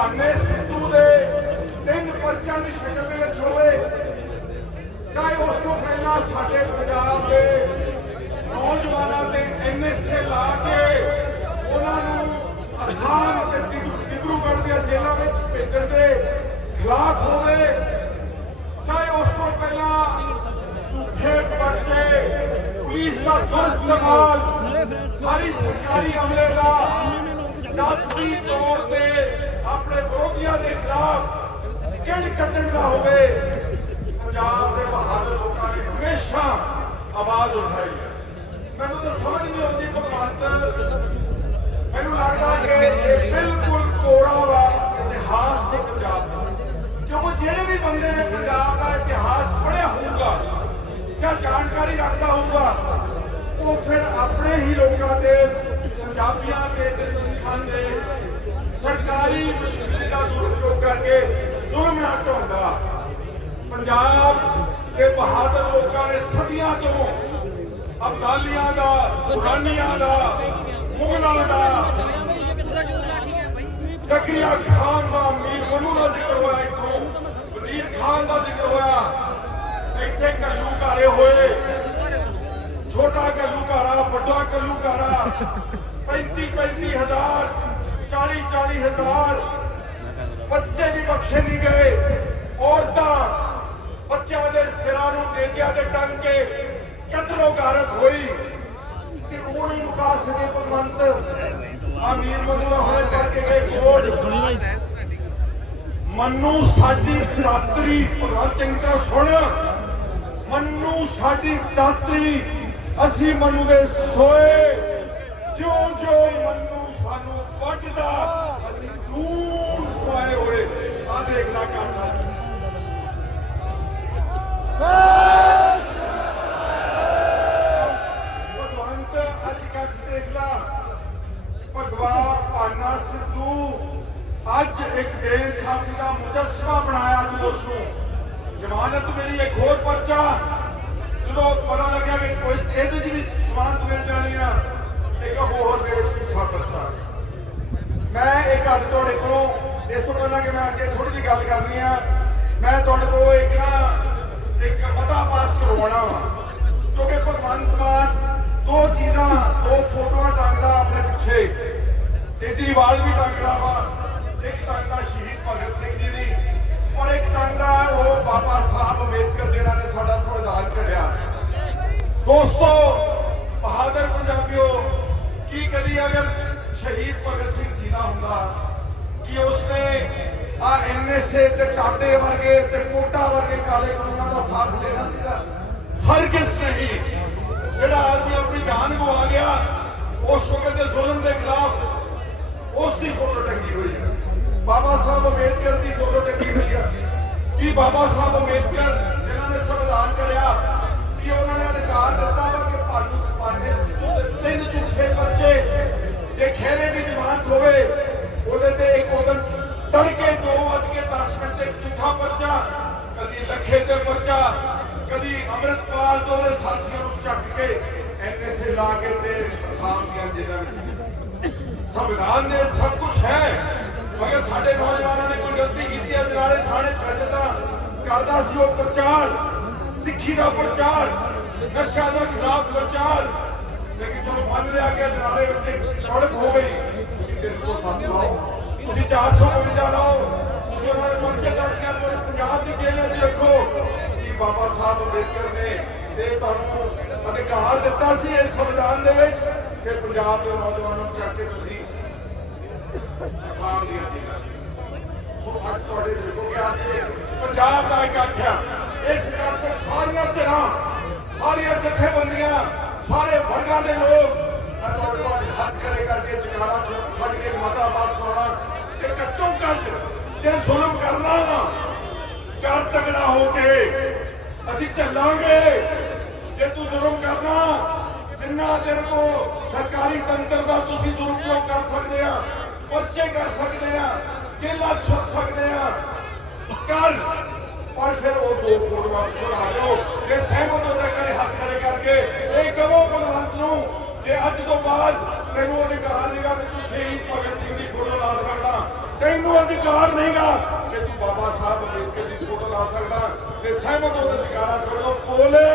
ਭਾਨੇ ਸਿੱਧੂ ਦੇ ਤਿੰਨ ਪਰਚਾਂ ਦੀ ਸ਼ਕਲ ਦੇ ਵਿੱਚ ਹੋਵੇ, ਚਾਹੇ ਉਸ ਤੋਂ ਪਹਿਲਾਂ ਸਾਡੇ ਪੰਜਾਬ ਦੇ ਨੌਜਵਾਨਾਂ ਤੇ ਐਨਐਸਏ ਲਾ ਕੇ ਉਹਨਾਂ ਨੂੰ ਅਸਾਮ ਤੇ ਡਿਬਰੂਗੜ੍ਹ ਦੀਆਂ ਜੇਲ੍ਹਾਂ ਵਿੱਚ ਭੇਜਣ ਦੇ ਖਿਲਾਫ ਹੋਵੇ, ਚਾਹੇ ਉਸ ਤੋਂ ਪਹਿਲਾਂ ਝੂਠੇ ਪਰਚੇ, ਪੁਲਿਸ ਦਾ ਫਰਜ਼ ਸਾਰੀ ਸਰਕਾਰੀ ਅਮਲੇ ਦਾ ਸਾਥੀ ਤੌਰ ਤੇ ਆਪਣੇ ਵਿਰੋਧੀਆਂ ਦੇ ਖਿਲਾਫ ਕਿੰਨ ਕੱਢਣ ਦਾ ਹੋਵੇ, ਪੰਜਾਬ ਦੇ ਬਹਾਦਰ ਲੋਕਾਂ ਨੇ ਹਮੇਸ਼ਾ ਆਵਾਜ਼ ਉਠਾਈ ਹੈ। ਮੈਨੂੰ ਤਾਂ ਸਮਝ ਨਹੀਂ ਆਉਂਦੀ ਭਗਵੰਤ, ਮੈਨੂੰ ਲੱਗਦਾ ਕਿ ਇਹ ਬਿਲਕੁਲ ਕੋਰਾ ਵਾ ਇਤਿਹਾਸ ਦੇ ਪੰਜਾਬ ਦਾ। ਕਿਉਂਕਿ ਜਿਹੜੇ ਵੀ ਬੰਦੇ ਨੇ ਪੰਜਾਬ ਦਾ ਇਤਿਹਾਸ ਪੜ੍ਹਿਆ ਹੋਊਗਾ ਜਾਂ ਜਾਣਕਾਰੀ ਰੱਖਦਾ ਹੋਊਗਾ, ਉਹ ਫਿਰ ਆਪਣੇ ਹੀ ਲੋਕਾਂ ਦੇ, ਪੰਜਾਬੀਆਂ ਦੇ ਤੇ ਸਿੱਖਾਂ ਦੇ ਸਰਕਾਰੀ ਮਸ਼ੀਨਰੀ ਦਾ ਦੁਰਉਪਯੋਗ ਕਰਕੇ ਜ਼ੁਲਮ ਨਾ ਢਾਉਂਦਾ ਪੰਜਾਬ ਦੇ ਬਹਾਦਰ ਲੋਕਾਂ ਨੇ ਸਦੀਆਂ ਤੋਂ ਅਬਦਾਲੀਆਂ ਦਾ ਪੁਰਾਨੀਆਂ ਦਾ, ਮੁਗਲਾਂ ਦਾ, ਜ਼ਕਰੀਆ ਖਾਨ ਦਾ ਮੀਰ ਮਨੂ ਦਾ ਜ਼ਿਕਰ ਹੋਇਆ ਇੱਥੋਂ, ਵਜ਼ੀਰ ਖਾਨ ਦਾ ਜ਼ਿਕਰ ਹੋਇਆ। ਇੱਥੇ ਘੱਲੂ ਘਾਰੇ ਹੋਏ। ਛੋਟਾ ਘੱਲੂ ਘਾਰਾ ਵੱਡਾ ਘੱਲੂ ਘਾਰਾ 35 35 ਹਜ਼ਾਰ 40 40 ਹਜ਼ਾਰ। ਬੱਚੇ ਵੀ ਬਖਸ਼ੇ ਨਹੀਂ ਗਏ। ਔਰਤਾਂ ਬੱਚਿਆਂ ਦੇ ਸਿਰਾਂ ਨੂੰ ਨੇਜਿਆਂ ਤੇ ਟੰਗ ਕੇ ਕਤਲੋ ਗਾਰਤ ਹੋਈ ਤੇ ਉਹ ਨਹੀਂ ਮੁਕਾ ਸਕੇ ਭਗਵੰਤ। ਅਮੀਰ ਮਨੂਆ ਹੋਏ ਪੜ ਕੇ ਗਏ ਕੋਟ ਮੰਨੂ ਸਾਡੀ ਦਾਤਰੀ ਭਗਵੰਤ ਸਿੰਘ ਦਾ ਸੁਣ। ਮੰਨੂ ਸਾਡੀ ਦਾਤਰੀ, ਅਸੀਂ ਮੰਨੂ ਦੇ ਸੋਏ। ਜਿਉਂ ਜਿਉਂ ਮੰਨੂ ਸਾਨੂੰ ਵੱਢਦਾ ਅਸੀਂ ਦੂਰ ਪਾਏ ਹੋਏ ਆ ਦੇਖ ਲਾ ਭਗਵੰਤ, ਅੱਜ ਕੱਟ ਦੇਖ ਭਗਵਾ ਭਾਨਾ ਸਿੱਧੂ, ਅੱਜ ਇੱਕ ਬੇਇਨਸਾਫੀ ਦਾ ਮੁਜੱਸਮਾ ਬਣਾਇਆ ਤੂੰ ਉਸ ਨੂੰ। ਜ਼ਮਾਨਤ ਮੇਰੀ ਇੱਕ ਹੋਰ ਪਰਚਾ। ਜਦੋਂ ਪਤਾ ਲੱਗਿਆ ਕਿ ਕੋਈ ਇਹਦੇ 'ਚ ਵੀ ਜ਼ਮਾਨਤ ਮਿਲ ਜਾਣੀ ਆ, ਇੱਕ ਹੋਰ ਦੇ ਵਿੱਚ ਝੂਠਾ ਪਰਚਾ। ਮੈਂ ਇੱਕ ਅੱਜ ਤੁਹਾਡੇ ਕੋਲੋਂ, ਇਸ ਤੋਂ ਪਹਿਲਾਂ ਕਿ ਮੈਂ ਅੱਗੇ ਥੋੜੀ ਜਿਹੀ ਗੱਲ ਕਰਨੀ ਆ, ਮੈਂ ਤੁਹਾਡੇ ਕੋਲ ਇੱਕ ਨਾ, ਇੱਕ ਮਤਾ ਪਾਸ ਕਰਵਾਉਣਾ ਵਾ। ਕਿਉਂਕਿ ਭਗਵੰਤ ਮਾਨ ਦੋ ਚੀਜ਼ਾਂ, ਦੋ ਫੋਟੋਆਂ ਟੰਗਦਾ ਆਪਣੇ ਪਿੱਛੇ। ਕੇਜਰੀਵਾਲ ਵੀ ਟੰਗਦਾ ਵਾ, ਇੱਕ ਟੰਗਦਾ ਸ਼ਹੀਦ ਭਗਤ ਸਿੰਘ ਜੀ ਦੀ, ਔਰ ਇੱਕ ਟੰਗਦਾ ਉਹ ਬਾਬਾ ਸਾਹਿਬ ਅੰਬੇਦਕਰ ਜਿਨ੍ਹਾਂ ਨੇ ਸਾਡਾ ਸੰਵਿਧਾਨ ਘੜਿਆ। ਦੋਸਤੋ, ਬਹਾਦਰ ਪੰਜਾਬੀਓ, ਕੀ ਕਦੀ ਅਗਰ ਸ਼ਹੀਦ ਭਗਤ ਸਿੰਘ ਜੀ ਦਾ ਹੁੰਦਾ ਕਿ ਉਸਨੇ ਆ ਐਨਐਸਏ ਤੇ ਟਾਂਡੇ ਵਰਗੇ ਤੇ ਕੋਟਾ ਵਰਗੇ ਕਾਲੇ ਕਾਨੂੰਨਾਂ ਦਾ ਸਾਥ ਦੇਣਾ ਸੀਗਾ। ਹਰ ਕਿਸ ਨਹੀਂ ਜਿਹੜਾ ਆਦਮੀ ਆਪਣੀ ਜਾਨ ਗਵਾ ਗਿਆ, ਉਸ ਵਕਤ ਦੇ ਜ਼ੁਲਮ ਦੇ ਖਿਲਾਫ ਉਸ ਦੀ ਫੋਟੋ ਟੰਗੀ ਹੋਈ ਹੈ। ਬਾਬਾ ਸਾਹਿਬ ਅੰਬੇਦਕਰ ਦੀ ਫੋਟੋ ਟੰਗੀ ਹੋਈ ਹੈ। ਕਿ ਬਾਬਾ ਸਾਹਿਬ ਅੰਬੇਦਕਰ ਜਿਨ੍ਹਾਂ ਨੇ ਸੰਵਿਧਾਨ ਕਰਿਆ ਕਿ ਉਹਨਾਂ ਨੇ ਅਧਿਕਾਰ ਦਿੱਤਾ ਵਾ ਕਿ ਭਾਰੂ ਸਪਾਨੇ ਸਿੱਧੂ ਦੇ ਤਿੰਨ ਝੂਠੇ ਬੱਚੇ ਜੇ ਖੇਰੇ ਦੀ ਜ਼ਮਾਨਤ ਹੋਵੇ, ਉਹਦੇ ਤੇ ਇੱਕ ਉਦੋਂ ਤੜਕੇ 2 ਵਜ ਕੇ 10 ਮਿੰਟ ਤੇ ਝੂਠਾ ਪਰਚਾ, ਕਦੀ ਲੱਖੇ ਤੇ ਪਰਚਾ, ਕਦੀ ਅੰਮ੍ਰਿਤਪਾਲ ਤੋਂ ਉਹਦੇ ਸਾਥੀਆਂ ਨੂੰ ਚੱਕ ਕੇ ਐਨਐਸਏ ਲਾ ਕੇ ਤੇ ਅਸਾਮ ਦੀਆਂ ਜੇਲ੍ਹਾਂ ਵਿੱਚ ਸੰਵਿਧਾਨ ਦੇ ਸਭ ਕੁਝ ਹੈ, ਮਗਰ ਸਾਡੇ ਨੌਜਵਾਨਾਂ ਨੇ ਕੋਈ ਗਲਤੀ ਕੀਤੀ ਹੈ ਜਨਾਲੇ ਥਾਣੇ 'ਚ ਤਾਂ ਕਰਦਾ ਸੀ ਉਹ ਪ੍ਰਚਾਰ, ਸਿੱਖੀ ਦਾ ਪ੍ਰਚਾਰ, ਨਸ਼ਾ ਦਾ ਖਿਲਾਫ ਪ੍ਰਚਾਰ ਲੇਕਿਨ ਜਦੋਂ ਮੰਨ ਲਿਆ ਕਿ ਜਨਾਲੇ ਵਿੱਚ ਚੜਕ ਹੋ ਗਈ। ਤੁਸੀਂ 307 ਲਾਓ। ਤੁਸੀਂ 452 ਲਾਓ। ਤੁਸੀਂ ਉਹਨਾਂ ਦੇ ਪਰਚੇ ਦਰਜ ਕਰ ਪੰਜਾਬ ਦੀ ਜੇਲ੍ਹ ਵਿੱਚ ਰੱਖੋ। ਕਿ ਬਾਬਾ ਸਾਹਿਬ ਅੰਬੇਦਕਰ ਨੇ ਇਹ ਤੁਹਾਨੂੰ ਅਧਿਕਾਰ ਦਿੱਤਾ ਸੀ ਇਸ ਸੰਵਿਧਾਨ ਦੇ ਵਿੱਚ? ਕਿ ਪੰਜਾਬ ਦੇ ਨੌਜਵਾਨਾਂ ਨੂੰ ਚੱਕ ਕੇ ਤੁਸੀਂ ਆਸਾਮ ਦੀਆਂ ਜੇਲ੍ਹਾਂ ਸੋ ਅੱਜ ਤੁਹਾਡੇ ਦੇਖੋ ਕਿ ਅੱਜ ਪੰਜਾਬ ਦਾ ਇਕੱਠ ਆ। ਇਸ ਇਕੱਠ ਸਾਰੀਆਂ ਧਿਰਾਂ, ਸਾਰੀਆਂ ਜਥੇਬੰਦੀਆਂ ਸਾਰੇ ਵਰਗਾਂ ਦੇ ਲੋਕ ਮੈਂ ਤੁਹਾਡੇ ਹੱਥ ਖੜੇ ਕਰਕੇ ਜਕਾਰਾ ਛੱਡ ਕੇ ਮਤਾ ਪਾਸ ਕਰਾਉਣਾ ਕਿ ਘੱਟੋ ਘੱਟ ਜੇ ਜ਼ੁਲਮ ਕਰਨਾ ਕਰ ਤਗੜਾ ਹੋ ਕੇ ਅਸੀਂ ਚੱਲਾਂਗੇ। ਜੇ ਤੂੰ ਜ਼ੁਲਮ ਕਰਨਾ, ਜਿੰਨਾ ਦਿਨ ਤੋਂ ਸਰਕਾਰੀ ਤੰਤਰ ਦਾ ਤੁਸੀਂ ਦੁਰਉਪਯੋਗ ਕਰ ਸਕਦੇ ਆ, ਪਰਚੇ ਕਰ ਸਕਦੇ ਆ, ਜੇਲ੍ਹਾਂ 'ਚ ਛੁੱਟ ਸਕਦੇ ਆ, ਕਰ, ਪਰ ਫਿਰ ਉਹ ਦੋ ਫੋਟੋਆਂ ਛੁਡਾ ਦਿਓ। ਜੇ ਸਹਿਮਤ ਹੋ ਤਾਂ ਕਰੇ ਹੱਥ ਖੜੇ ਕਰਕੇ ਇਹ ਕਹੋ ਭਗਵੰਤ ਨੂੰ ਕਿ ਅੱਜ ਤੋਂ ਬਾਅਦ ਤੈਨੂੰ ਅਧਿਕਾਰ ਨਹੀਂਗਾ ਕਿ ਤੂੰ ਸ਼ਹੀਦ ਭਗਤ ਸਿੰਘ ਦੀ ਫੋਟੋ ਲਾ ਸਕਦਾ। ਤੈਨੂੰ ਅਧਿਕਾਰ ਨਹੀਂਗਾ ਕਿ ਤੂੰ ਬਾਬਾ ਸਾਹਿਬ ਅੰਬੇਦਕਰ ਦੀ ਫੋਟੋ ਲਾ ਸਕਦਾ। ਤੇ ਸਹਿਮਤ ਹੋ ਅਧਿਕਾਰਾਂ ਛੱਡੋ ਬੋਲੇ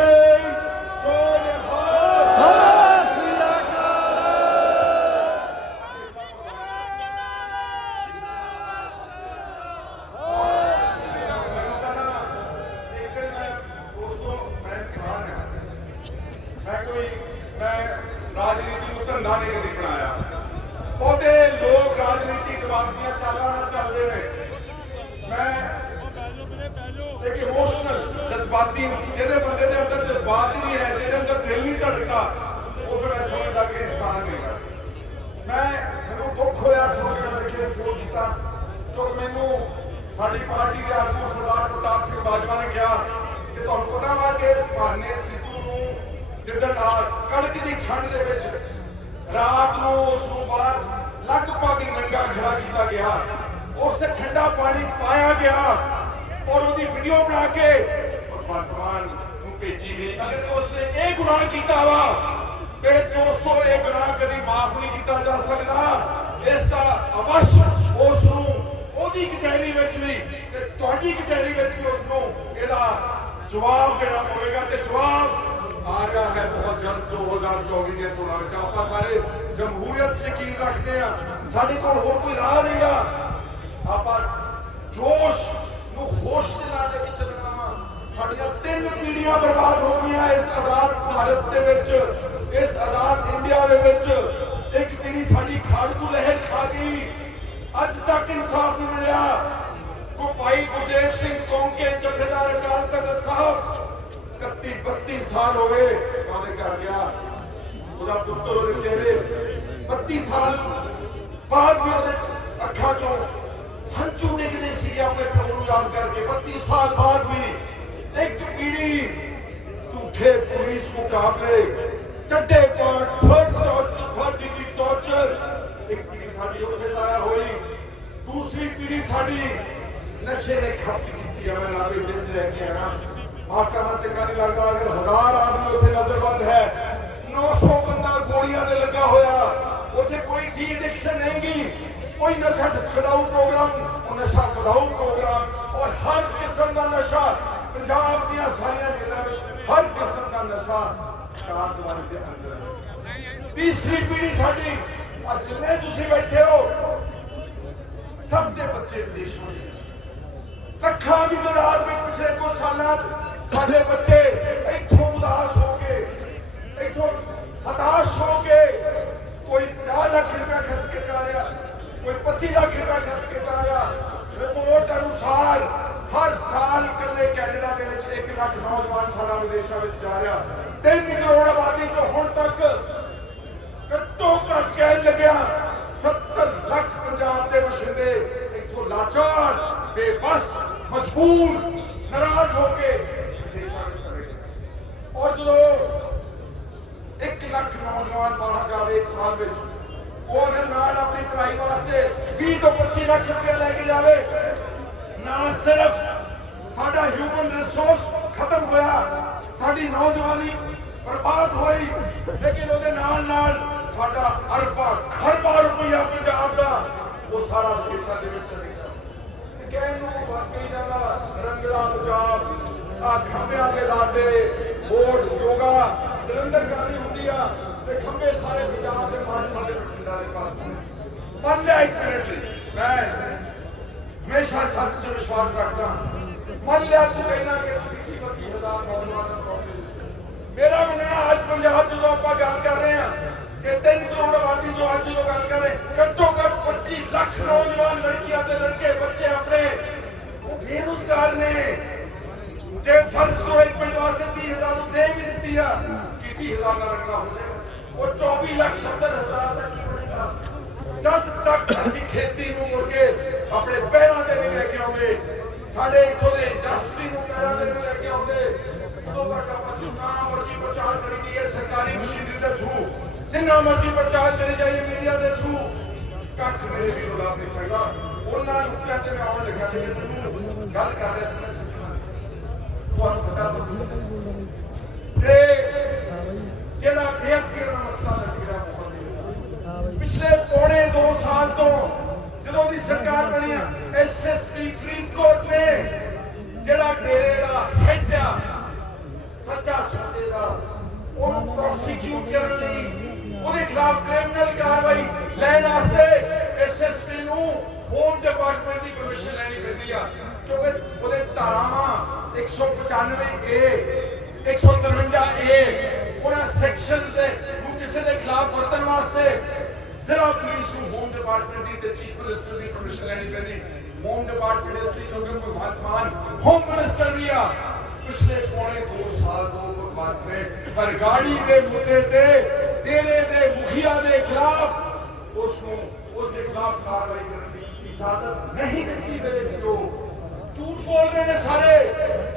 ਮੈਂ ਕੋਈ ਮੈਂ ਰਾਜਨੀਤੀ ਨੂੰ ਧੰਦਾ ਨਹੀਂ ਕਦੀ ਬਣਾਇਆ ਉਹਦੇ ਲੋਕ ਰਾਜਨੀਤੀ ਦਿਮਾਗ ਦੀਆਂ ਚਾਲਾਂ ਨਾਲ ਚੱਲਦੇ ਨੇ ਮੈਂ ਇੱਕ ਇਮੋਸ਼ਨਲ ਜਜ਼ਬਾਤੀ ਜਿਹਦੇ ਬੰਦੇ ਦੇ ਅੰਦਰ ਜਜ਼ਬਾਤ ਹੀ ਨਹੀਂ ਹੈ ਜਿਹਦੇ ਅੰਦਰ ਦਿਲ ਨਹੀਂ ਧੜਕਦਾ ਉਹ ਫਿਰ ਮੈਂ ਸਮਝਦਾ ਕਿ ਇਨਸਾਨ ਨਹੀਂ ਹੈ ਮੈਂ ਮੈਨੂੰ ਦੁੱਖ ਹੋਇਆ ਸੁਣ ਕੇ ਮੈਂ ਕਿ ਫੋਨ ਕੀਤਾ ਕਿਉਂਕਿ ਮੈਨੂੰ ਸਾਡੀ ਪਾਰਟੀ ਦੇ ਆਗੂ ਸਰਦਾਰ ਪ੍ਰਤਾਪ ਸਿੰਘ ਬਾਜਵਾ ਨੇ ਕਿਹਾ ਕਿ ਤੁਹਾਨੂੰ ਪਤਾ ਵਾ ਕਿ ਭਾਨੇ ਸਿੱਧੂ ਨੂੰ ਜਿੱਦਣ ਆ ਕੜਕ ਦੀ ਠੰਡ ਦੇ ਵਿੱਚ ਰਾਤ ਨੂੰ ਉਸ ਨੂੰ ਬਾਹਰ ਲਗਭਗ ਨੰਗਾ ਖੜਾ ਕੀਤਾ ਗਿਆ। ਉਸ ਤੇ ਠੰਡਾ ਪਾਣੀ ਪਾਇਆ ਗਿਆ ਔਰ ਉਹਦੀ ਵੀਡੀਓ ਬਣਾ ਕੇ ਵਰਤਮਾਨ ਨੂੰ ਭੇਜੀ ਗਈ। ਅਗਰ ਉਸਨੇ ਇਹ ਗੁਨਾਹ ਕੀਤਾ ਵਾ ਤੇ ਦੋਸਤੋ, ਇਹ ਗੁਨਾਹ ਕਦੀ ਮਾਫ ਨਹੀਂ ਕੀਤਾ ਜਾ ਸਕਦਾ। ਇਸ ਦਾ ਅਵਸ਼ ਉਸ ਉਹਦੀ ਕਚਹਿਰੀ ਵਿੱਚ ਵੀ ਤੇ ਤੁਹਾਡੀ ਕਚਹਿਰੀ ਵਿੱਚ ਵੀ ਉਸ ਨੂੰ ਇਹਦਾ ਜਵਾਬ ਦੇਣਾ ਪਵੇਗਾ ਤੇ ਜਵਾਬ ਆ ਰਿਹਾ ਹੈ ਬਹੁਤ ਜਲਦ 2024 ਦੇ ਚੋਣਾਂ ਵਿੱਚ। ਆਪਾਂ ਸਾਰੇ ਜਮਹੂਰੀਅਤ ਸੇ ਰੱਖਦੇ ਆ ਸਾਡੇ ਕੋਲ ਹੋਰ ਕੋਈ ਰਾਹ ਨਹੀਂਗਾ ਆਪਾਂ ਜੋਸ਼ ਨੂੰ ਹੋਸ਼ ਦੇ ਨਾਲ ਲੈ ਕੇ ਚੱਲਣਾ ਸਾਡੀਆਂ ਤਿੰਨ ਪੀੜ੍ਹੀਆਂ ਬਰਬਾਦ ਹੋ ਗਈਆਂ ਇਸ ਆਜ਼ਾਦ ਭਾਰਤ ਦੇ ਵਿੱਚ। ਇਸ ਆਜ਼ਾਦ ਇੰਡੀਆ ਦੇ ਵਿੱਚ ਇੱਕ ਪੀੜ੍ਹੀ ਸਾਡੀ ਖਾੜਕੂ ਲਹਿਰ ਖਾ ਗਈ। ਅੱਜ ਤੱਕ ਇਨਸਾਫ ਨਹੀਂ ਮਿਲਿਆ। ਕੋ ਭਾਈ ਗੁਰਦੇਵ ਸਿੰਘ ਕੌਂਕੇ ਜਥੇਦਾਰ ਅਕਾਲ ਤਖਤ ਸਾਹਿਬ 31 32 ਸਾਲ ਹੋ ਗਏ ਉਹਦੇ ਘਰ ਗਿਆ। ਉਹਦਾ ਪੁੱਤਰ ਉਹਦੇ ਚਿਹਰੇ 32 ਸਾਲ ਬਾਅਦ ਵੀ ਉਹਦੇ ਅੱਖਾਂ ਚੋਂ ਹੰਝੂ ਡਿੱਗਦੇ ਸੀ ਆਪਣੇ ਪ੍ਰਭੂ ਨੂੰ ਯਾਦ ਕਰਕੇ। 32 ਸਾਲ ਬਾਅਦ ਵੀ ਇੱਕ ਪੀੜੀ ਝੂਠੇ ਪੁਲਿਸ ਮੁਕਾਬਲੇ, ਚੱਡੇ ਪਾਟ third torture third degree torture ਇੱਕ ਪੀੜੀ ਸਾਡੀ ਉੱਥੇ ਜ਼ਾਇਆ ਹੋਈ ਦੂਸਰੀ ਪੀੜੀ ਸਾਡੀ ਨਸ਼ੇ ਨੇ ਖਪਤ ਕੀਤੀ ਆ, ਮੈਂ ਨਾਭੇ ਵਿੱਚ ਰਹਿ ਕੇ ਆਇਆ। ਮਾਫ ਕਰਨਾ ਚੰਗਾ ਨਹੀਂ ਲੱਗਦਾ, ਅਗਰ ਹਜ਼ਾਰ ਆਦਮੀ ਉੱਥੇ ਨਜ਼ਰਬੰਦ ਹੈ 900 ਬੰਦਾ ਗੋਲੀਆਂ ਦੇ ਲੱਗਾ ਹੋਇਆ ਉੱਥੇ ਕੋਈ ਡੀ ਐਡਿਕਸ਼ਨ ਨਹੀਂਗੀ। ਕੋਈ ਨਸ਼ਾ ਛਡਾਊ ਪ੍ਰੋਗਰਾਮ, ਉਹ ਨਸ਼ਾ ਛਡਾਊ ਪ੍ਰੋਗਰਾਮ, ਔਰ ਹਰ ਕਿਸਮ ਦਾ ਨਸ਼ਾ ਪੰਜਾਬ ਦੀਆਂ ਸਾਰੀਆਂ ਜ਼ਿਲ੍ਹਿਆਂ ਵਿੱਚ, ਹਰ ਕਿਸਮ ਦਾ ਨਸ਼ਾ ਕਾਰ ਦੁਆਰੇ ਦੇ ਅੰਦਰ ਹੈ। ਤੀਸਰੀ ਪੀੜੀ ਸਾਡੀ, ਅੱਜ ਜਿੰਨੇ ਤੁਸੀਂ ਬੈਠੇ ਹੋ ਬੱਚੇ ਵਿਦੇਸ਼ਾਂ ਵਿੱਚ ਲੱਖਾਂ ਦੀ ਤਾਦਾਦ ਵਿੱਚ ਪਿਛਲੇ ਕੁਝ ਸਾਲਾਂ 'ਚ ਸਾਡੇ ਬੱਚੇ ਇੱਥੋਂ ਉਦਾਸ ਹੋ ਕੇ, ਇੱਥੋਂ ਹਤਾਸ਼ ਹੋ ਕੇ ਕੋਈ 4 ਲੱਖ ਰੁਪਏ ਖਰਚ ਕੇ ਜਾ ਰਿਹਾ, ਕੋਈ 25 ਲੱਖ ਰੁਪਏ ਖਰਚ ਕੇ ਜਾ ਰਿਹਾ। ਰਿਪੋਰਟ ਅਨੁਸਾਰ ਹਰ ਸਾਲ ਇਕੱਲੇ ਕੈਨੇਡਾ ਦੇ ਵਿੱਚ 1 ਲੱਖ ਨੌਜਵਾਨ ਸਾਡਾ ਵਿਦੇਸ਼ਾਂ ਵਿੱਚ ਜਾ ਰਿਹਾ। 3 ਕਰੋੜ ਆਬਾਦੀ ਤੋਂ ਹੁਣ ਤੱਕ ਘੱਟੋ ਘੱਟ ਕਹਿਣ ਲੱਗਿਆ 70 ਲੱਖ ਪੰਜਾਬ ਦੇ ਵਸਿੰਦੇ ਇੱਥੋਂ ਲਾਚਾਰ, ਬੇਬਸ, ਮਜਬੂਰ, ਨਾਰਾਜ਼ ਹੋ ਕੇ ਵਿਦੇਸ਼ਾਂ ਵਿੱਚ ਚਲੇ ਗਏ। ਔਰ ਜਦੋਂ 1 ਲੱਖ ਨੌਜਵਾਨ ਬਾਹਰ ਜਾਵੇ ਇੱਕ ਸਾਲ ਵਿੱਚ, ਉਹ ਨਾਲ ਆਪਣੀ ਪੜ੍ਹਾਈ ਵਾਸਤੇ 20 ਤੋਂ 25 ਲੱਖ ਰੁਪਏ ਲੈ ਕੇ ਜਾਵੇ। ਨਾ ਸਿਰਫ ਸਾਡਾ ਹਿਊਮਨ ਰਿਸੋਰਸ ਖਤਮ ਹੋਇਆ, ਸਾਡੀ ਨੌਜਵਾਨੀ ਬਰਬਾਦ ਹੋਈ, ਲੇਕਿਨ ਉਹਦੇ ਨਾਲ ਨਾਲ ਸਾਡਾ ਅਰਬਾਂ, ਖਰਬਾਂ ਰੁਪਈਆ ਪੰਜਾਬ ਦਾ, ਉਹ ਸਾਰਾ ਵਿਦੇਸ਼ਾਂ ਦੇ ਵਿੱਚ ਨੂੰ ਦਾ ਰੰਗਲਾ ਪੰਜਾਬ ਆ ਖੰਭਿਆਂ ਦੇ ਲਾਦੇ ਬੋਰਡ ਯੋਗਾ ਜਲੰਧਰ ਕਾਲੀ ਹੁੰਦੀ ਆ ਤੇ ਖੰਭੇ ਸਾਰੇ ਪੰਜਾਬ ਦੇ ਮਾਨ ਸਾਡੇ ਬਠਿੰਡਾ ਦੇ ਪਾਸ ਮੰਨ ਇੱਕ ਮਿੰਟ ਮੈਂ ਹਮੇਸ਼ਾ ਸੱਚ 'ਚ ਵਿਸ਼ਵਾਸ ਰੱਖਦਾ ਮੰਨ ਤੂੰ ਕਹਿਣਾ ਕਿ ਤੁਸੀਂ ਕੀ ਬੱਤੀ ਹਜ਼ਾਰ ਨੌਜਵਾਨਾਂ ਨੂੰ ਨੌਕਰੀ ਦਿੱਤੀ ਮੇਰਾ ਮੰਨਣਾ ਅੱਜ ਪੰਜਾਬ ਜਦੋਂ ਆਪਾਂ ਗੱਲ ਕਰ ਰਹੇ ਹਾਂ ਕਿ 3 ਕਰੋੜ ਆਬਾਦੀ ਚੋਂ ਅੱਜ ਜਦੋਂ ਗੱਲ ਕਰ ਰਹੇ, ਘੱਟੋ ਘੱਟ 25 ਲੱਖ ਨੌਜਵਾਨ ਲੜਕੀਆਂ ਤੇ ਲੜਕੇ ਬੱਚੇ ਆਪਣੇ ਬੇਰੁਜ਼ਗਾਰ ਨੇ ਜੇ ਫਰਜ਼ ਕਰੋ ਇੱਕ ਵਾਸਤੇ 30000 ਦੇ ਵੀ ਦਿੱਤੀ ਆ, ਕਿ 30000 ਦਾ ਰੰਗਾ ਹੋ ਜਾਏਗਾ ਉਹ 24 ਲੱਖ 70 ਦਾ ਕੀ ਬਣੇਗਾ ਜਦ ਤੱਕ ਅਸੀਂ ਖੇਤੀ ਨੂੰ ਮੁੜ ਕੇ ਆਪਣੇ ਪੈਰਾਂ ਤੇ ਨਹੀਂ ਲੈ ਕੇ ਆਉਂਦੇ, ਸਾਡੇ ਇੱਥੋਂ ਦੇ ਇੰਡਸਟਰੀ ਨੂੰ ਪੈਰਾਂ ਤੇ ਨਹੀਂ ਲੈ ਕੇ ਆਉਂਦੇ, ਉਦੋਂ ਤੱਕ ਆਪਾਂ ਜਿੰਨਾ ਮਰਜ਼ੀ ਪ੍ਰਚਾਰ ਕਰੀ ਜਾਈਏ ਸਰਕਾਰੀ ਮਸ਼ੀਨਰੀ ਦੇ ਥਰੂ ਜਿੰਨਾ ਮਰਜ਼ੀ ਪ੍ਰਚਾਰ ਕਰੀ ਜਾਈਏ ਮੀਡੀਆ ਦੇ ਥਰੂ ਕੱਖ ਮੇਰੇ ਵੀ ਗੁਲਾਬ ਨਹੀਂ ਸਕਦਾ। ਉਹਨਾਂ ਨੂੰ ਕਹਿੰਦੇ ਮੈਂ ਆਉਣ ਲੱਗਾ ਤੇ ਗੱਲ ਕਰ ਰਿਹਾ ਸੀ ਮੈਂ ਸਿੱਖਾਂ ਤੁਹਾਨੂੰ ਪਤਾ ਤਾਂ ਤੇ ਜਿਹੜਾ ਬੇਅਦਬੀ ਦਾ ਮਸਲਾ ਲੱਗਿਆ ਬਹੁਤ ਪਿਛਲੇ ਪੌਣੇ 2 ਸਾਲ ਤੋਂ ਜਦੋਂ ਦੀ ਸਰਕਾਰ ਬਣੀ ਆ ਐਸਐਸਪੀ ਫਰੀਦਕੋਟ ਨੇ ਜਿਹੜਾ ਡੇਰੇ ਦਾ ਹੈਡ ਆ, ਸੱਚਾ ਸੱਚੇ ਦਾ, ਉਹਨੂੰ ਪ੍ਰੋਸੀਕਿਊਟ ਕਰਨ ਲਈ ਉਹਦੇ ਖਿਲਾਫ ਕ੍ਰਿਮੀਨਲ ਕਾਰਵਾਈ ਲੈਣ ਵਾਸਤੇ ਐਸਐਸਪੀ ਨੂੰ ਹੋਮ ਡਿਪਾਰਟਮੈਂਟ ਦੀ ਪਰਮਿਸ਼ਨ ਲੈਣੀ ਪੈਂਦੀ ਆ। ਕਿਉਂਕਿ ਉਹਦੇ ਧਾਰਾਵਾਂ 195 ਏ 153 ਏ ਉਹਨਾਂ ਐਕਸ਼ਨ ਦੇ ਨੂੰ ਕਿਸੇ ਦੇ ਖਿਲਾਫ ਵਰਤਣ ਵਾਸਤੇ ਜ਼ਰਾ ਪੁਲਿਸ ਨੂੰ ਹੋਮ ਡਿਪਾਰਟਮੈਂਟ ਦੀ ਤੇ ਚੀਫ ਮਿਨਿਸਟਰ ਦੀ ਪਰਮਿਸ਼ਨ ਲੈਣੀ ਪੈਂਦੀ। ਹੋਮ ਡਿਪਾਰਟਮੈਂਟ ਇਸ ਲਈ ਕਿਉਂਕਿ ਭਗਵੰਤ ਮਾਨ ਹੋਮ ਮਿਨਿਸਟਰ ਵੀ ਆ। ਪਿਛਲੇ ਪੌਣੇ 2 ਸਾਲ ਤੋਂ ਭਗਵੰਤ ਨੇ ਬਰਗਾੜੀ ਦੇ ਮੁੱਦੇ ਤੇ, ਡੇਰੇ ਦੇ ਮੁਖੀਆ ਦੇ ਖਿਲਾਫ ਉਸ ਨੂੰ, ਉਸ ਦੇ ਖਿਲਾਫ ਕਾਰਵਾਈ ਇਜਾਜ਼ਤ ਨਹੀਂ ਦਿੱਤੀ ਗਈ। ਉਹ ਝੂਠ ਬੋਲਦੇ ਨੇ ਸਾਰੇ।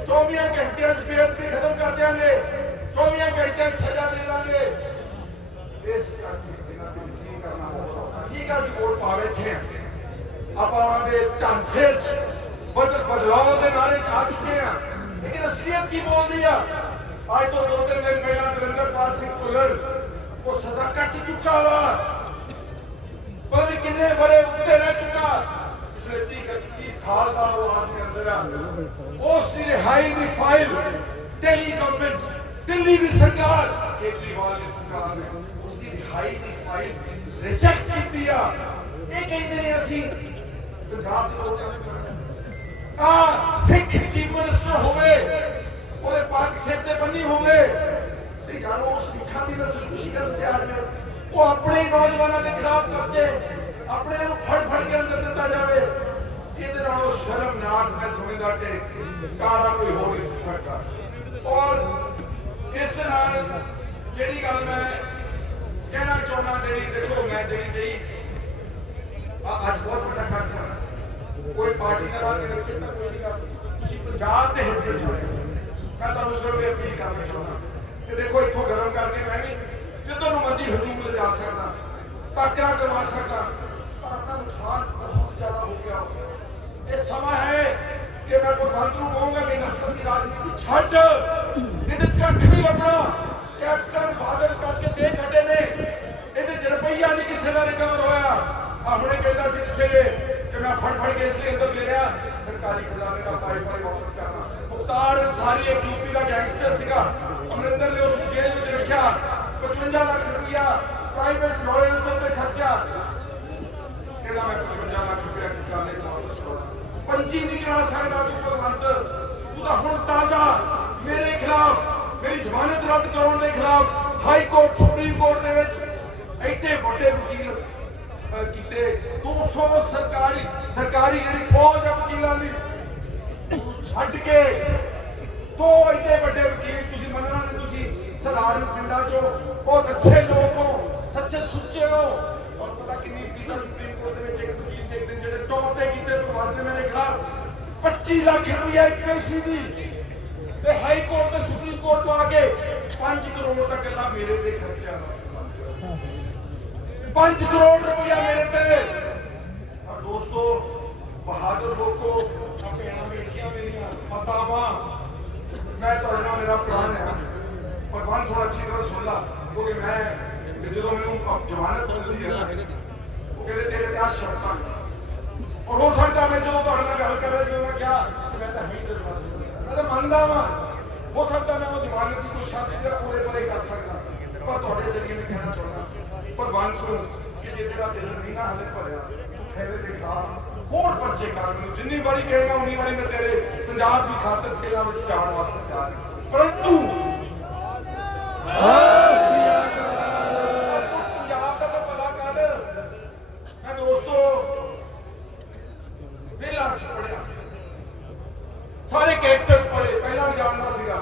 24 ਘੰਟਿਆਂ 'ਚ ਬੇਅਦਬੀ ਖਤਮ ਕਰ ਦਿਆਂਗੇ। 24 ਘੰਟਿਆਂ 'ਚ ਸਜ਼ਾ ਦੇ ਦਾਂਗੇ। ਇਸ ਕਰਕੇ ਇਹਨਾਂ ਤੇ ਯਕੀਨ ਕਰਨਾ ਬਹੁਤ ਔਖਾ। ਠੀਕ ਆ ਅਸੀਂ ਵੋਟ ਪਾ ਆਪਾਂ ਦੇ ਢਾਂਚੇ 'ਚ ਬਦਲ ਬਦਲਾਅ ਦੇ ਨਾਰੇ 'ਚ ਆ ਚੁੱਕੇ ਆ। ਲੇਕਿਨ ਅਸਲੀਅਤ ਕੀ ਬੋਲਦੀ ਆ? ਅੱਜ ਤੋਂ ਦੋ ਤਿੰਨ ਦਿਨ ਪਹਿਲਾਂ ਨਰਿੰਦਰਪਾਲ ਸਿੰਘ ਭੁੱਲਰ ਉਹ ਸਜ਼ਾ ਕੱਟ ਚੁੱਕਾ ਵਾ। ਪਰ ਕਿੰਨੇ ਬੜੇ ਉੱਤੇ ਰਹਿ ਚੁੱਕਾ। ਪਿਛਲੇ 30 ਸਾਲ ਦਾ ਉਹ ਆਦਮੀ ਅੰਦਰ ਆ ਉਸ ਦੀ ਦੀ ਫਾਈਲ ਦਿੱਲੀ ਗਵਰਨਮੈਂਟ ਦਿੱਲੀ ਦੀ ਸਰਕਾਰ, ਕੇਜਰੀਵਾਲ ਦੀ ਸਰਕਾਰ ਨੇ ਉਸ ਦੀ ਰਿਹਾਈ ਦੀ ਫਾਈਲ ਰਿਜੈਕਟ ਕੀਤੀ ਆ। ਇਹ ਕਹਿੰਦੇ ਨੇ ਅਸੀਂ ਪੰਜਾਬ ਦੇ ਲੋਕਾਂ ਨੇ ਆ ਸਿੱਖ ਚੀਫ ਮਿਨਿਸਟਰ ਹੋਵੇ, ਉਹਦੇ ਪੱਗ ਸਿਰ ਤੇ ਬੰਨੀ ਹੋਵੇ। ਇਹ ਗੱਲ ਸਿੱਖਾਂ ਦੀ ਨਸਲ ਖੁਸ਼ੀ ਕਰਨ ਤਿਆਰ ਨੇ। ਉਹ ਆਪਣੇ ਨੌਜਵਾਨਾਂ ਦੇ ਖਿਲਾਫ ਕਰਜੇ ਆਪਣੇ ਨੂੰ ਫੜ ਫੜ ਕੇ ਅੰਦਰ ਦਿੱਤਾ ਜਾਵੇ। ਇਹਦੇ ਨਾਲੋਂ ਸ਼ਰਮਨਾਕ ਮੈਂ ਸਮਝਦਾ ਕਿ ਕਾਰਾ ਕੋਈ ਹੋ ਨਹੀਂ ਸੀ ਸਕਦਾ। ਔਰ ਇਸ ਨਾਲ ਜਿਹੜੀ ਗੱਲ ਮੈਂ ਕਹਿਣਾ ਚਾਹੁੰਦਾ ਜਿਹੜੀ ਦੇਖੋ, ਮੈਂ ਜਿਹੜੀ ਕਹੀ, ਆ- ਅੱਜ ਬਹੁਤ ਵੱਡਾ ਕੰਮ ਕੋਈ ਪਾਰਟੀ ਦਾ ਰਾਹ ਨਹੀਂ ਰੱਖੇ ਕੋਈ ਨਹੀਂ ਕਰ ਤੁਸੀਂ ਪੰਜਾਬ ਦੇ ਹਿੱਤ ਵਿੱਚ ਮੈਂ ਤੁਹਾਨੂੰ ਸਿਰਫ ਇਹ ਅਪੀਲ ਕਰਨਾ ਚਾਹੁੰਦਾ। ਕਿ ਦੇਖੋ, ਇੱਥੋਂ ਗਰਮ ਕਰਕੇ ਮੈਂ ਵੀ ਜਿੱਦੋਂ ਨੂੰ ਮਰਜ਼ੀ ਹਜੂਮ ਲਿਜਾ ਸਕਦਾ ਟੱਕਰਾ ਕਰਵਾ ਸਕਦਾ, ਪਰ ਆਪਣਾ ਨੁਕਸਾਨ ਬਹੁਤ ਜ਼ਿਆਦਾ ਹੋ ਗਿਆ। ਇਹ ਸਮਾਂ ਹੈ ਕਿ ਮੈਂ ਭਗਵੰਤ ਨੂੰ ਕਹੂੰਗਾ ਕਿ ਨਸਲ ਦੀ ਰਾਜਨੀਤੀ ਛੱਡ। ਇਹਦੇ ਚ ਕੱਖ ਨਹੀਂ ਲੱਭਣਾ ਕੈਪਟਨ ਬਾਦਲ ਕਰਕੇ ਦੇ ਛੱਡੇ ਨੇ। ਇਹਦੇ ਚ ਰੁਪਈਆ ਨਹੀਂ ਕਿਸੇ ਦਾ ਰਿਕਵਰ ਹੋਇਆ। ਆਪਣੇ ਕਹਿੰਦਾ ਸੀ ਪਿੱਛੇ ਕਿ ਮੈਂ ਫੜ ਫੜ ਕੇ ਇਸ ਲਈ ਅੰਦਰ ਦੇ ਰਿਹਾ ਸਰਕਾਰੀ ਖਜ਼ਾਨੇ ਦਾ ਪਾਈ ਪਾਈ ਵਾਪਸ ਕਰਨਾ। ਮੁਖਤਾਰ ਅਨਸਾਰੀ ਇੱਕ ਯੂਪੀ ਦਾ ਗੈਂਗਸਟਰ ਸੀਗਾ। ਅਮਰਿੰਦਰ ਨੇ ਉਸ ਜੇਲ੍ਹ ਵਿੱਚ ਰੱਖਿਆ। 55 ਲੱਖ ਰੁਪਇਆ ਪ੍ਰਾਈਵੇਟ ਲਾਇਰਸ ਦੇ ਉੱਤੇ ਖਰਚਿਆ ਕਹਿੰਦਾ ਮੈਂ 55 ਲੱਖ ਰੁਪਇਆ ਖਜ਼ਾਨੇ ਨੂੰ ਵਾਪਸ ਪੰਜੀ ਨਹੀਂ ਕਰਾ ਸਕਦਾ ਤੂੰ ਭਗਵੰਤ ਤੂੰ ਤਾਂ ਹੁਣ ਤਾਜ਼ਾ ਮੇਰੇ ਖਿਲਾਫ, ਮੇਰੀ ਜ਼ਮਾਨਤ ਰੱਦ ਕਰਾਉਣ ਦੇ ਖਿਲਾਫ ਹਾਈ ਕੋਰਟ ਸੁਪਰੀਮ ਕੋਰਟ ਦੇ ਵਿੱਚ ਐਡੇ ਵੱਡੇ ਵਕੀਲ ਕੀਤੇ। 200 ਸਰਕਾਰੀ ਸਰਕਾਰੀ ਜਿਹੜੀ ਫੌਜ ਹੈ ਵਕੀਲਾਂ ਦੀ ਛੱਡ ਕੇ ਦੋ ਐਡੇ ਵੱਡੇ ਵਕੀਲ ਤੁਸੀਂ ਮੰਨਣਾ ਨਹੀਂ ਤੁਸੀਂ ਪਿੰਡਾਂ ਚੋਂ, ਬਹੁਤ ਅੱਛੇ ਲੋਕ ਹੋ, ਸੱਚੇ ਸੁੱਚੇ ਹੋ। ਔਰ ਪਤਾ ਕਿੰਨੀ ਫੀਸਾਂ ਸੁਪਰੀਮ ਕੋਰਟ ਦੇ ਵਿੱਚ ਇੱਕ ਵਕੀਲ ਦੇ ਦਿਨ ਜਿਹੜੇ ਟੌਪ ਤੇ ਕੀਤੇ ਭਗਵਾਨ ਨੇ ਮੇਰੇ ਖਿਲਾਫ 25 ਲੱਖ ਰੁਪਇਆ ਇੱਕ ਪੇਸ਼ੀ ਦੀ। ਤੇ ਹਾਈ ਕੋਰਟ ਤੇ ਸੁਪਰੀਮ ਕੋਰਟ ਤੋਂ ਆ ਕੇ 5 ਕਰੋੜ ਦਾ ਕੱਲਾ ਮੇਰੇ ਤੇ ਖਰਚਾ। 5 ਕਰੋੜ ਰੁਪਇਆ ਮੇਰੇ ਤੇ। ਔਰ ਦੋਸਤੋ, ਬਹਾਦਰ ਲੋਕੋ ਆ ਬੇਟੀਆਂ ਮੇਰੀਆਂ, ਮਾਤਾਵਾਂ। ਮੈਂ ਤੁਹਾਡੇ ਨਾਲ ਮੇਰਾ ਪ੍ਰਾਣ ਹੈ। ਭਗਵਾਨ ਥੋੜਾ ਅੱਛੀ ਤਰ੍ਹਾਂ ਸੁਣ ਲਾ, ਕਿਉਂਕਿ ਮੈਂ ਜਦੋਂ ਮੈਨੂੰ ਜ਼ਮਾਨਤ ਮਿਲਦੀ ਹੈ, ਉਹ ਕਹਿੰਦੇ ਤੇਰੇ ਤੇ ਆ ਸ਼ਰਤਾਂ ਔਰ ਹੋ ਸਕਦਾ ਮੈਂ ਜਦੋਂ ਤੁਹਾਡੇ ਨਾਲ ਗੱਲ ਕਰ ਰਿਹਾ, ਜਦੋਂ ਮੈਂ ਕਿਹਾ, ਮੈਂ ਤਾਂ ਹੈ ਹੀ ਜਜ਼ਬਾਤੀ ਮੈਂ ਤਾਂ ਮੰਨਦਾ ਵਾਂ। ਹੋ ਸਕਦਾ ਮੈਂ ਉਹ ਜ਼ਮਾਨਤ ਦੀ ਕੋਈ ਸ਼ਰਤ ਜਿਹੜਾ ਪੂਰੇ ਪਰੇ ਕਰ ਸਕਦਾ। ਪਰ ਤੁਹਾਡੇ ਜ਼ਰੀਏ ਮੈਂ ਕਹਿਣਾ ਚਾਹੁੰਦਾ, ਭਗਵਾਨ ਨੂੰ ਕਿ ਜੇ ਤੇਰਾ ਦਿਲ ਨਹੀਂ ਨਾ ਹਲੇ ਭਰਿਆ, ਤੇਰੇ ਦੇ ਖਿਲਾਫ ਹੋਰ ਪਰਚੇ ਕਰ ਮੈਨੂੰ। ਜਿੰਨੀ ਵਾਰੀ ਕਹੇਗਾ, ਉਨੀ ਵਾਰੀ ਮੈਂ ਤੇਰੇ ਪੰਜਾਬ ਦੀ ਖਾਤਰ ਸੇਵਾ ਵਿੱਚ ਜਾਣ ਵਾਸਤੇ ਤਿਆਰ ਪਰੰਤੂ ਉਸ ਪੰਜਾਬ ਦਾ ਤਾਂ ਭਲਾ ਕਰ ਮੈਂ ਦੋਸਤੋ ਵੇਲਾ ਸੀ ਪੜਿਆ ਸਾਰੇ ਕੈਰੈਕਟਰਸ ਪੜੇ ਪਹਿਲਾਂ ਵੀ ਜਾਣਦਾ ਸੀਗਾ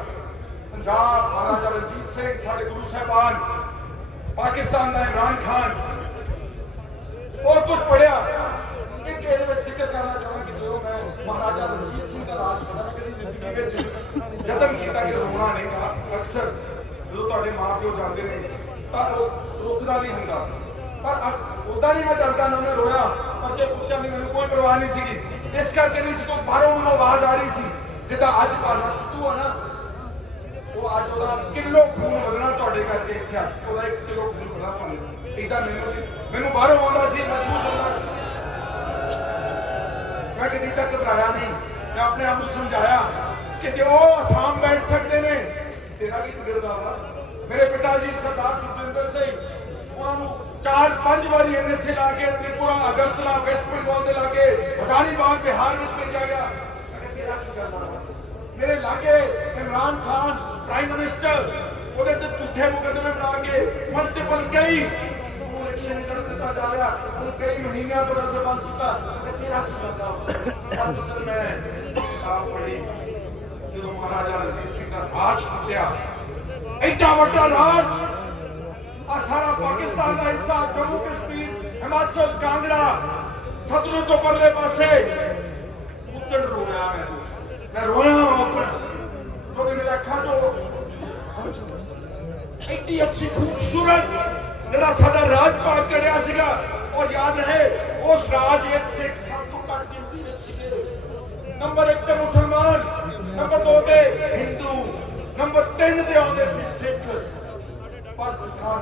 ਪੰਜਾਬ ਮਹਾਰਾਜਾ ਰਣਜੀਤ ਸਿੰਘ ਸਾਡੇ ਗੁਰੂ ਸਾਹਿਬਾਨ ਪਾਕਿਸਤਾਨ ਦਾ ਇਮਰਾਨ ਖਾਨ ਬਹੁਤ ਕੁਝ ਪੜਿਆ ਇੱਕ ਇਹਦੇ ਵਿੱਚ ਜ਼ਿਕਰ ਕਰਨਾ ਚਾਹੁੰਦਾ ਕਿ ਜਦੋਂ ਮੈਂ ਮਹਾਰਾਜਾ ਰਣਜੀਤ ਸਿੰਘ ਦਾ ਰਾਜ ਪਤਾ ਮੈਂ ਕਦੀ ਜ਼ਿੰਦਗੀ ਵਿੱਚ ਯਤਨ ਕੀਤਾ ਕਿ ਰੋਣਾ ਨਹੀਂ ਗਾ ਅਕਸਰ ਜਦੋਂ ਤੁਹਾਡੇ ਮਾਪਿਓ ਜਾਂਦੇ ਨੇ ਤਾਂ ਉਹ ਰੁਕਦਾ ਨਹੀਂ ਹੁੰਦਾ। ਪਰ ਉਦਾਂ ਨਹੀਂ ਮੈਂ ਡਰਦਾ ਨਾ ਮੈਂ ਰੋਇਆ ਬੱਚੇ ਪੁੱਛਾਂ ਦੀ ਮੈਨੂੰ ਕੋਈ ਪਰਵਾਹ ਨਹੀਂ ਸੀਗੀ। ਇਸ ਕਰਕੇ ਨਹੀਂ ਸੀ ਕੋਈ ਬਾਹਰੋਂ ਮੈਨੂੰ ਆਵਾਜ਼ ਆ ਰਹੀ ਸੀ, ਜਿੱਦਾਂ ਅੱਜ ਭਾਨਾ ਸਿੱਧੂ ਆ ਨਾ, ਉਹ ਅੱਜ ਉਹਦਾ ਕਿਲੋ ਖੂਨ ਵਧਣਾ ਤੁਹਾਡੇ ਕਰਕੇ ਇੱਥੇ ਆ ਉਹਦਾ 1 ਕਿਲੋ ਖੂਨ ਵਧਣਾ ਪਾਣੀ ਇਦਾਂ ਮੈਨੂੰ ਮੈਨੂੰ ਬਾਹਰੋਂ ਆਉਂਦਾ ਸੀ, ਮਹਿਸੂਸ ਹੁੰਦਾ ਸੀ। ਮੈਂ ਕਦੀ ਤੱਕ ਘਬਰਾਇਆ ਨਹੀਂ। ਮੈਂ ਆਪਣੇ ਆਪ ਨੂੰ ਸਮਝਾਇਆ ਕਿ ਜੇ ਉਹ ਆਸਾਮ ਬੈਠ ਸਕਦੇ ਨੇ ਤੇਰਾ ਕੀ ਬਿਗੜਦਾ ਵਾ। ਮੇਰੇ ਪਿਤਾ ਜੀ ਸਰਦਾਰ ਸੁਖਜਿੰਦਰ ਸਿੰਘ, ਉਹਨਾਂ ਨੂੰ ਚਾਰ ਪੰਜ ਵਾਰੀ ਐਨਐਸਏ ਲਾ ਕੇ ਤ੍ਰਿਪੁਰਾ, ਅਗਰਤਲਾ, ਵੈਸਟ ਬੰਗਾਲ ਦੇ ਲਾਗੇ ਹਜ਼ਾਰੀਬਾਗ, ਬਿਹਾਰ ਵਿੱਚ ਭੇਜਿਆ ਗਿਆ। ਮੈਂ ਕਿਹਾ, ਤੇਰਾ ਕੀ ਕਰਨਾ ਵਾ? ਮੇਰੇ ਲਾਗੇ ਇਮਰਾਨ ਖਾਨ, ਪ੍ਰਾਈਮ ਮਿਨਿਸਟਰ, ਉਹਦੇ ਤੇ ਝੂਠੇ ਮੁਕੱਦਮੇ ਬਣਾ ਕਰਕੇ ਮਲਟੀਪਲ ਕਈ ਹੁਣ ਇਲੈਕਸ਼ਨ ਕਰ ਦਿੱਤਾ ਜਾ ਰਿਹਾ। ਹੁਣ ਕਈ ਮਹੀਨਿਆਂ ਤੋਂ ਰਸਮ ਬੰਦ ਕੀਤਾ। ਤੇ ਤੇਰਾ ਕੀ ਕਰਦਾ ਅੱਜ ਤੱਕ ਮੈਂ ਆਪ ਪੜੀ ਜਦੋਂ ਮਹਾਰਾਜਾ ਰਣਜੀਤ ਸਿੰਘ ਦਾ ਰਾਜ ਟੁੱਟਿਆ ਐਡਾ ਵੱਡਾ ਰਾਜ ਆ ਸਾਰਾ ਪਾਕਿਸਤਾਨ ਦਾ ਹਿੱਸਾ ਜੰਮੂ ਕਸ਼ਮੀਰ ਹਿਮਾਚਲ ਕਾਂਗੜਾ ਸਤਲੁਜ ਤੋਂ ਪਰਲੇ ਪਾਸੇ ਉੱਤਰ ਰੋਇਆ ਮੈਂ ਦੋਸਤੋ। ਮੈਂ ਰੋਇਆ ਉੱਪਰ ਕਿਉਂਕਿ ਮੇਰੇ ਅੱਖਾਂ ਤੋਂ ਐਡੀ ਅੱਛੀ ਖੂਬਸੂਰਤ ਜਿਹੜਾ ਸਾਡਾ ਰਾਜ ਭਾਗ ਚੜਿਆ ਸੀਗਾ ਉਹ ਯਾਦ ਰਹੇ ਉਸ ਰਾਜ ਵਿੱਚ ਸਿੱਖ ਸਭ ਤੋਂ ਘੱਟ ਗਿਣਤੀ ਵਿੱਚ ਸੀਗੇ ਨੰਬਰ 1 ਤੇ ਮੁਸਲਮਾਨ ਨੰਬਰ 2 ਤੇ ਹਿੰਦੂ, ਨੰਬਰ 3 ਤੇ ਆਉਂਦੇ ਸੀ ਸਿੱਖ। ਪਰ ਸਿੱਖਾਂ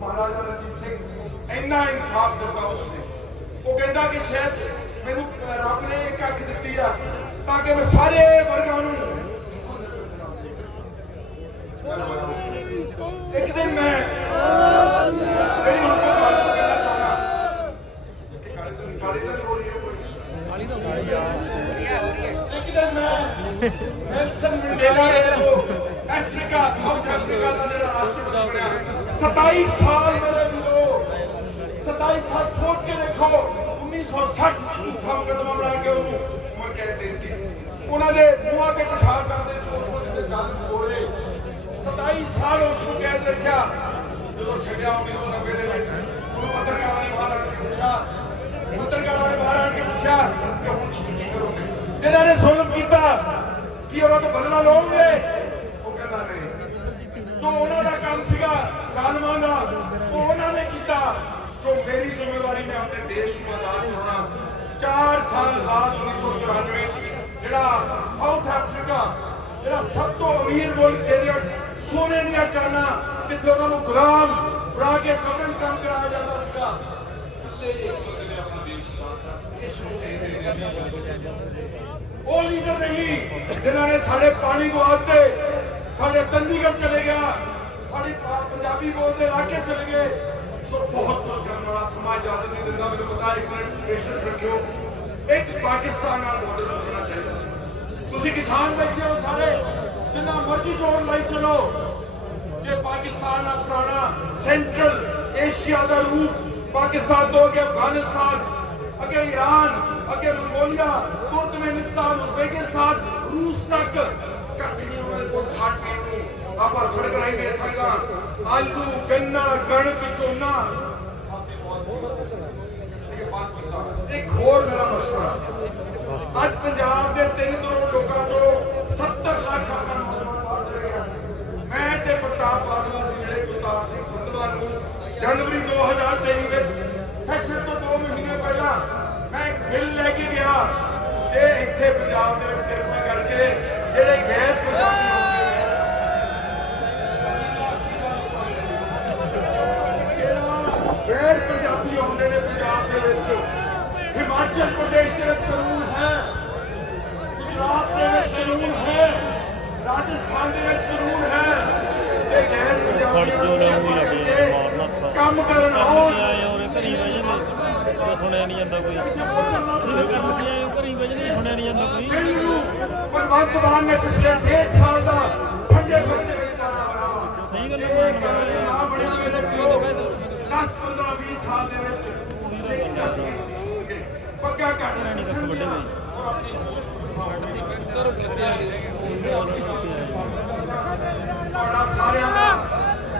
ਮਹਾਰਾਜਾ ਰਣਜੀਤ ਸਿੰਘ ਇੰਨਾ ਇਨਸਾਫ ਦਿੱਤਾ ਉਸਨੇ। ਉਹ ਕਹਿੰਦਾ ਕਿ ਸ਼ਾਇਦ ਮੈਨੂੰ ਰੱਬ ਨੇ ਇੱਕ ਅੱਖ ਦਿੱਤੀ ਆ ਤਾਂ ਕਿ ਮੈਂ ਸਾਰੇ ਵਰਗਾਂ ਨੂੰ ਮੈਂ ਇੱਕ ਦਿਨ ਮੈਂ ਜਿਹੜੀ ਹੁਣ ਮੈਂ ਗੱਲ ਕਹਿਣਾ ਚਾਹੁੰਦਾ, ਕਾਲੀ ਤਾਂ ਕਾਲੀ ਤਾਂ ਹੋ ਰਹੀ ਹੈ। ਮੈਂ ਨੈਲਸਨ ਮੰਡੇਲਾ ਨੇ ਜਦੋਂ ਅਫਰੀਕਾ ਸਾਊਥ ਅਫਰੀਕਾ ਦਾ ਜਿਹੜਾ ਰਾਸ਼ਟਰਪਤੀ ਬਣਿਆ 27 ਸਾਲ ਮੇਰੇ ਵੀਰੋ 27 ਸਾਲ ਸੋਚ ਕੇ ਦੇਖੋ 1960 ਚ ਝੂਠਾ ਮੁਕਦਮਾ ਬਣਾ ਕੇ ਉਹਨੂੰ ਉਮਰ ਕੈਦ ਦੇ ਦਿੱਤੀ ਉਹਨਾਂ ਦੇ ਮੂੰਹਾਂ ਤੇ ਪਿਸ਼ਾਬ ਕਰਦੇ ਸੀ ਉਸ ਵਕਤ ਦੇ ਜਾਲਮ ਗੋਰੇ 27 ਸਾਲ ਉਸ ਨੂੰ ਕੈਦ ਰੱਖਿਆ ਜਦੋਂ ਛੱਡਿਆ 1990 ਦੇ ਵਿੱਚ ਉਹਨੂੰ ਪੱਤਰਕਾਰਾਂ ਨੇ ਬਾਹਰ ਆਣ ਕੇ ਪੁੱਛਿਆ ਪੱਤਰਕਾਰਾਂ ਨੇ ਬਾਹਰ ਆਣ ਕੇ ਪੁੱਛਿਆ ਕਿ ਹੁਣ ਤੁਸੀਂ ਕੀ ਕਰੋਗੇ ਜਿਨ੍ਹਾਂ ਨੇ ਜ਼ੁਲਮ ਕੀਤਾ ਕੀ ਉਹਨਾਂ ਤੋਂ ਬਦਲਾ ਲਓਗੇ? ਉਹ ਕਹਿੰਦਾ ਨਹੀਂ। ਜੋ ਉਹਨਾਂ ਦਾ ਕੰਮ ਸੀਗਾ, ਜ਼ਾਲਮਾਂ ਦਾ, ਉਹ ਉਹਨਾਂ ਨੇ ਕੀਤਾ। ਜੋ ਮੇਰੀ ਜ਼ਿੰਮੇਵਾਰੀ ਮੈਂ ਆਪਣੇ ਦੇਸ਼ ਨੂੰ ਆਜ਼ਾਦ ਕਰਾਉਣਾ 4 ਸਾਲ ਬਾਅਦ 1994 ਚ ਜਿਹੜਾ ਸਾਊਥ ਅਫਰੀਕਾ ਜਿਹੜਾ ਸਭ ਤੋਂ ਅਮੀਰ ਮੁਲਕ ਜਿਹਦੇ ਸੋਨੇ ਦੀਆਂ ਕਰਨਾ, ਜਿੱਥੇ ਉਹਨਾਂ ਨੂੰ ਗੁਲਾਮ ਬਣਾ ਕੇ ਕਮਨ ਕੰਮ ਕਰਾਇਆ ਜਾਂਦਾ ਸੀਗਾ। ਇਕੱਲੇ ਇੱਕ ਬੰਦੇ ਨੇ ਆਪਣਾ ਦੇਸ਼ ਸਾਥ ਇਸ ਨੂੰ ਸਹੀ ਦੇ ਉਹ ਲੀਡਰ ਨਹੀਂ, ਜਿਨ੍ਹਾਂ ਨੇ ਸਾਡੇ ਪਾਣੀ ਗਵਾਤੇ ਸਾਡੇ ਚੰਡੀਗੜ੍ਹ ਚਲੇ ਗਿਆ, ਸਾਡੀ ਪੰਜਾਬੀ ਬੋਲਦੇ ਇਲਾਕੇ ਚਲੇ ਗਏ। ਸੋ ਬਹੁਤ ਕੁਝ ਕਰਨ ਵਾਲਾ ਸਮਾਜ ਇਜਾਜ਼ਤ ਨਹੀਂ ਦਿੰਦਾ ਮੈਨੂੰ ਪਤਾ ਇੱਕ ਮਿੰਟ ਪੇਸ਼ੈਂਸ ਰੱਖਿਓ। ਇੱਕ ਪਾਕਿਸਤਾਨ ਨਾਲ ਬਾਰਡਰ ਹੋਣਾ ਚਾਹੀਦਾ ਸੀ। ਤੁਸੀਂ ਕਿਸਾਨ ਬੈਠੇ ਹੋ ਸਾਰੇ, ਜਿੰਨਾ ਮਰਜ਼ੀ ਜੋਰ ਲਾਈ ਚਲੋ। ਜੇ ਪਾਕਿਸਤਾਨ ਦਾ ਪੁਰਾਣਾ ਸੈਂਟਰਲ ਏਸ਼ੀਆ ਦਾ ਰੂਪ ਪਾਕਿਸਤਾਨ ਤੋਂ ਅੱਗੇ ਅਫਗਾਨਿਸਤਾਨ, ਅੱਗੇ ਈਰਾਨ ਅੱਗੇ ਮੰਗੋਲੀਆ ਤੁਰਕਮੇਨਿਸਤਾਨ ਉਜ਼ਬੇਕਿਸਤਾਨ, ਰੂਸ ਤੱਕ ਕੱਖ ਨਹੀਂ ਉਹਨਾਂ ਦੇ ਕੋਲ ਖਾਣ ਪੀਣ ਨੂੰ। ਆਪਾਂ ਸੜਕ ਰਾਹੀਂ ਦੇ ਸਕਦਾ ਆਲੂ, ਗੰਨਾ, ਕਣਕ, ਝੋਨਾ। ਸਾਥੀ ਬਹੁਤ ਇੱਕ ਹੋਰ ਮੇਰਾ ਮਸ਼ਵਰਾ ਅੱਜ ਪੰਜਾਬ ਦੇ 3 ਕਰੋੜ ਲੋਕਾਂ ਚੋਂ 70 ਲੱਖ ਆਪਣਾ ਨੌਜਵਾਨ ਰਾਜਸਥਾਨ ਦੇ ਵਿੱਚ ਕਾਨੂੰਨ ਹੈ। ਇਹ ਗੈਰ ਪੰਜਾਬੀਆਂ ਫੜ ਜੋ ਲੈ ਉਹੀ ਲੱਗ ਮਾਰਨਾ। ਕੰਮ ਕਰਨ ਆਏ ਹੋਰੇ ਘਰੀ ਜਾਂਦੇ ਤੇ ਸੁਣਿਆ ਨਹੀਂ ਜਾਂਦਾ ਕੋਈ। ਘਰੀ ਬਹਿ ਜਾਂਦੇ ਸੁਣਿਆ ਨਹੀਂ ਜਾਂਦਾ ਕੋਈ। ਮੈਨੂੰ ਭਗਵੰਤ ਮਾਨ ਨੇ ਪਿਛਲੇ 1.5 ਸਾਲ ਦਾ ਠੰਡੇ ਬੰਦੇ ਵਿੱਚ ਸਹੀ ਗੱਲ ਹੈ ਨਾ। ਬਣੇ ਹੋਏ ਨੇ ਪਿਓ 10 15 20 ਸਾਲ ਦੇ ਵਿੱਚ ਸਿੱਖ ਜਾਤੀ ਹੋਣਗੇ ਪੱਗਾ ਘੱਟ ਰਾਣੀ ਸਾਰਿਆਂ ਦਾ।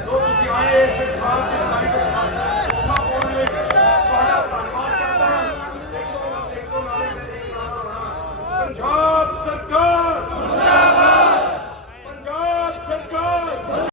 ਜੋ ਤੁਸੀਂ ਆਏ ਇਸ ਸੰਸਾਰ ਦੇ